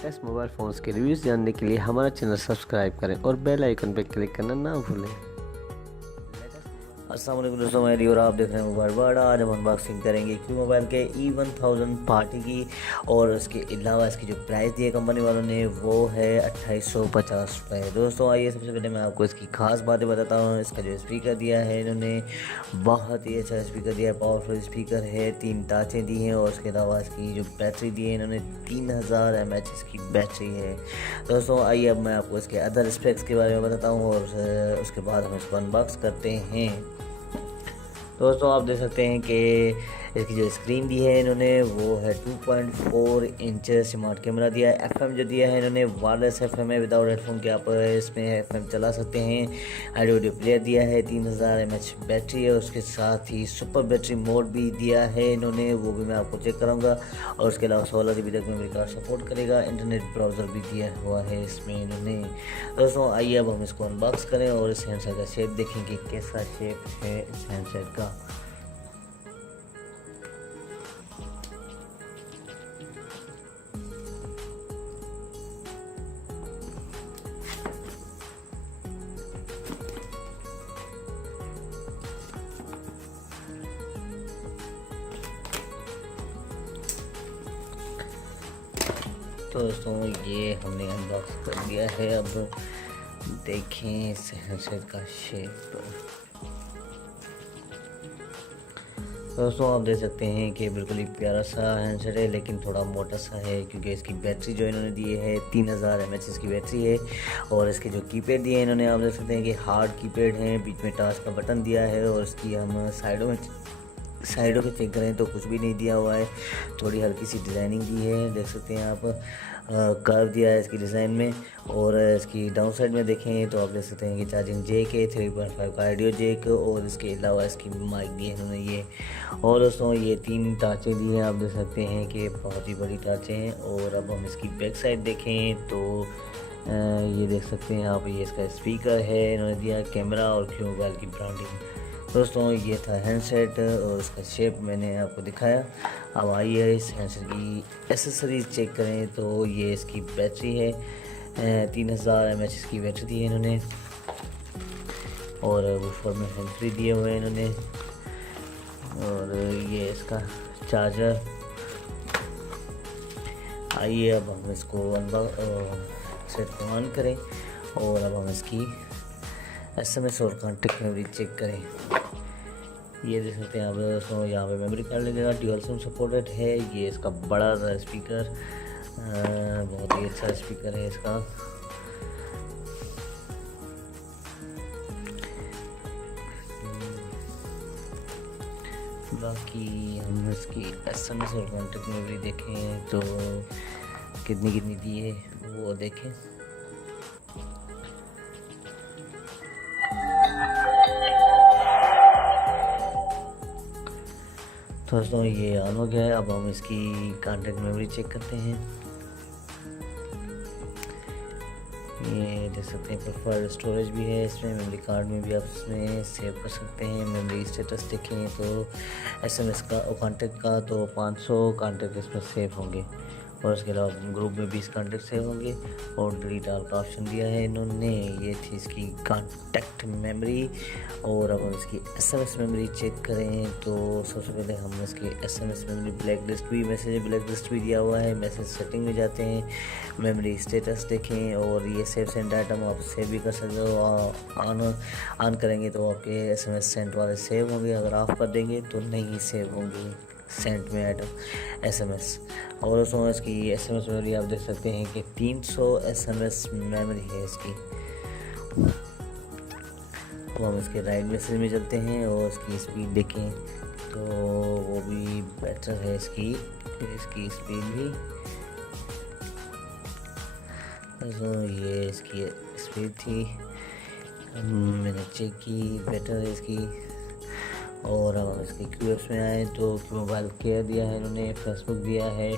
Latest mobile phones के reviews जानने के लिए हमारा चैनल सब्सक्राइब करें और बेल आइकन पर क्लिक करना ना भूलें। अस्सलाम वालेकुम दोस्तों, मैं और आप देख रहे हैं मोबाइल वर्ल्ड। आज हम अनबॉक्सिंग करेंगे क्यू मोबाइल के E1000 पार्टी की, और उसके अलावा इसकी जो प्राइस दी है कंपनी वालों ने वो है 2850 रुपये। दोस्तों आइए सबसे पहले मैं आपको इसकी खास बातें बताता हूँ। इसका जो स्पीकर दिया है इन्होंने बहुत ही अच्छा स्पीकर दिया है, पावरफुल स्पीकर है, 3 टाँचें दी हैं, और उसके अलावा इसकी जो बैटरी दी है इन्होंने 3000 mAh इसकी बैटरी है। दोस्तों आइए अब मैं आपको इसके अदर स्पेक्स के बारे में बताता हूँ, और उसके बाद हम इसको अनबॉक्स करते हैं। दोस्तों आप देख सकते हैं कि इसकी जो स्क्रीन दी है इन्होंने वो है 2.4 इंच स्मार्ट कैमरा दिया है। एफएम जो दिया है इन्होंने वायरलेस एफएम है, विदाउट हेडफोन के आप इसमें एफएम चला सकते हैं। ऑडियो प्लेयर दिया है, 3000 mAh बैटरी है, उसके साथ ही सुपर बैटरी मोड भी दिया है इन्होंने, वो भी मैं आपको चेक कराऊंगा। और उसके अलावा 16 GB तक मेमोरी कार्ड सपोर्ट करेगा। इंटरनेट ब्राउज़र भी दिया हुआ है इसमें इन्होंने। दोस्तों आइए अब हम इसको अनबॉक्स करें और इस हैंडसेट का शेप देखें कि कैसा शेप है इस हैंडसेट का। तो दोस्तों ये हमने अनबॉक्स कर दिया है। अब देखें इस हैंडसेट का शेप। दोस्तों आप देख सकते हैं कि बिल्कुल ही प्यारा सा हैंडसेट है, लेकिन थोड़ा मोटा सा है, क्योंकि इसकी बैटरी जो इन्होंने दी है 3000 mAh इसकी बैटरी है। और इसके जो कीपैड दिए हैं इन्होंने, आप देख सकते हैं कि हार्ड कीपैड है, बीच में टच का बटन दिया है, और इसकी हम साइडों पे चेक करें तो कुछ भी नहीं दिया हुआ है, थोड़ी हल्की सी डिज़ाइनिंग दी है, देख सकते हैं आप। कर्व दिया है इसकी डिज़ाइन में। और इसकी डाउन साइड में देखें तो आप देख सकते हैं कि चार्जिंग जेक है, 3.5 का ऑडियो जेक, और इसके अलावा इसकी माइक दी है इन्होंने ये। और दोस्तों ये 3 टाँचें दी हैं, आप देख सकते हैं कि बहुत ही बड़ी टाँचें हैं। और अब हम इसकी बैक साइड देखें तो ये देख सकते हैं आप, ये इसका स्पीकर है इन्होंने दिया, कैमरा और क्यू मोबाइल की ब्रांडिंग। दोस्तों ये था हैंडसेट और उसका शेप मैंने आपको दिखाया। अब आइए इस हैंडसेट की एसेसरीज चेक करें तो ये इसकी बैटरी है, 3000 mAh की बैटरी दी है इन्होंने, और वूफर में हैंड फ्री दिए हुए हैं इन्होंने, और ये इसका चार्जर। आइए अब हम इसको सेट को ऑन करें, और अब हम इसकी SMS और कॉन्टेक्ट मेमोरी चेक करें। ये देख सकते हैं आप दोस्तों, यहाँ पे मेमोरी कार्ड लगेगा, ड्यूअल सिम सपोर्टेड है। ये इसका बड़ा सा स्पीकर, बहुत ही अच्छा स्पीकर है इसका। बाकी हम इसकी SMS और कॉन्टेक्ट मेमोरी देखें तो कितनी दी है वो देखें। दोस्तों ये ऑन हो गया है। अब हम इसकी कॉन्टेक्ट मेमोरी चेक करते हैं। ये देख सकते हैं प्रेफर्ड स्टोरेज भी है इसमें, मेमोरी कार्ड में भी आप इसमें सेव कर सकते हैं। मेमोरी स्टेटस देखें तो SMS का और कॉन्टेक्ट का तो 500 कॉन्टेक्ट इसमें सेव होंगे, और उसके अलावा ग्रुप में 20 कॉन्टेक्ट सेव होंगे, और डिलीट ऑल का ऑप्शन दिया है इन्होंने। ये थी इसकी कॉन्टेक्ट मेमोरी। और अब हम इसकी SMS मेमोरी चेक करें तो सबसे पहले हम इसकी SMS मेमोरी ब्लैक लिस्ट भी दिया हुआ है। मैसेज सेटिंग में जाते हैं, मेमोरी स्टेटस देखें, और ये सेव सेंड आइटम आप सेव भी कर सकते हो। ऑन करेंगे तो आपके SMS सेंड वाले सेव होंगे, अगर ऑफ कर देंगे तो नहीं सेव होंगे सेंट में आइटम SMS। और उसमें इसकी SMS मेमोरी आप देख सकते हैं कि 300 SMS मेमोरी है इसकी। तो हम इसके राइट मैसेज में चलते हैं और इसकी स्पीड देखें तो वो भी बेटर है इसकी स्पीड भी। तो ये इसकी स्पीड थी, मैंने चेक की, बेटर है इसकी। और अब इसके क्यूएप्स में आए तो मोबाइल केयर दिया है इन्होंने, फेसबुक दिया है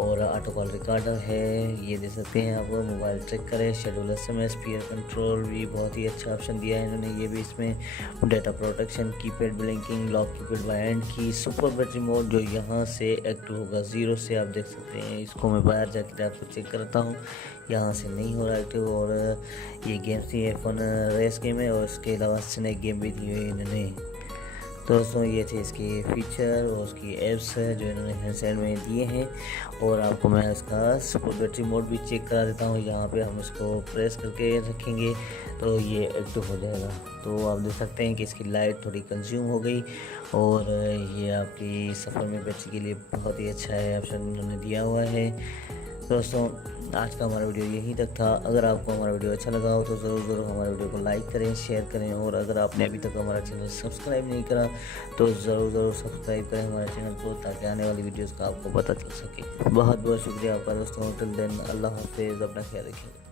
और ऑटो कॉल रिकॉर्डर है, ये दे सकते हैं आप। मोबाइल चेक करें, शेड्यूल SMS, पीयर कंट्रोल भी बहुत ही अच्छा ऑप्शन दिया है इन्होंने ये भी इसमें। Data protection, keypad blinking, lock keypad by hand की, सुपर बैटरी मोड जो यहाँ से एक्टिव होगा 0 से, आप देख सकते हैं। इसको मैं बाहर जाकर आपको चेक करता हूँ, यहाँ से नहीं हो रहा एक्टिव। और ये गेम्स थी F1 रेस गेम है और इसके अलावा स्नैक गेम भी दी हुई इन्होंने। तो दोस्तों ये थे इसके फीचर और उसकी एप्स है जो इन्होंने हैंडसेट में दिए हैं। और आपको मैं इसका सुपर बैटरी मोड भी चेक करा देता हूँ। यहाँ पे हम इसको प्रेस करके रखेंगे तो ये एक्टिव हो जाएगा। तो आप देख सकते हैं कि इसकी लाइट थोड़ी कंज्यूम हो गई और ये आपकी सफ़र में बैटरी के लिए बहुत ही अच्छा है ऑप्शन इन्होंने दिया हुआ है। दोस्तों आज का हमारा वीडियो यहीं तक था। अगर आपको हमारा वीडियो अच्छा लगा हो तो ज़रूर हमारे वीडियो को लाइक करें, शेयर करें और अगर आपने अभी तक हमारा चैनल सब्सक्राइब नहीं करा तो ज़रूर सब्सक्राइब करें हमारे चैनल को, ताकि आने वाली वीडियोस का आपको पता चल सके। बहुत बहुत शुक्रिया आपका दोस्तों। टिल देन अल्लाह हाफिज़, अपना ख्याल रखिए।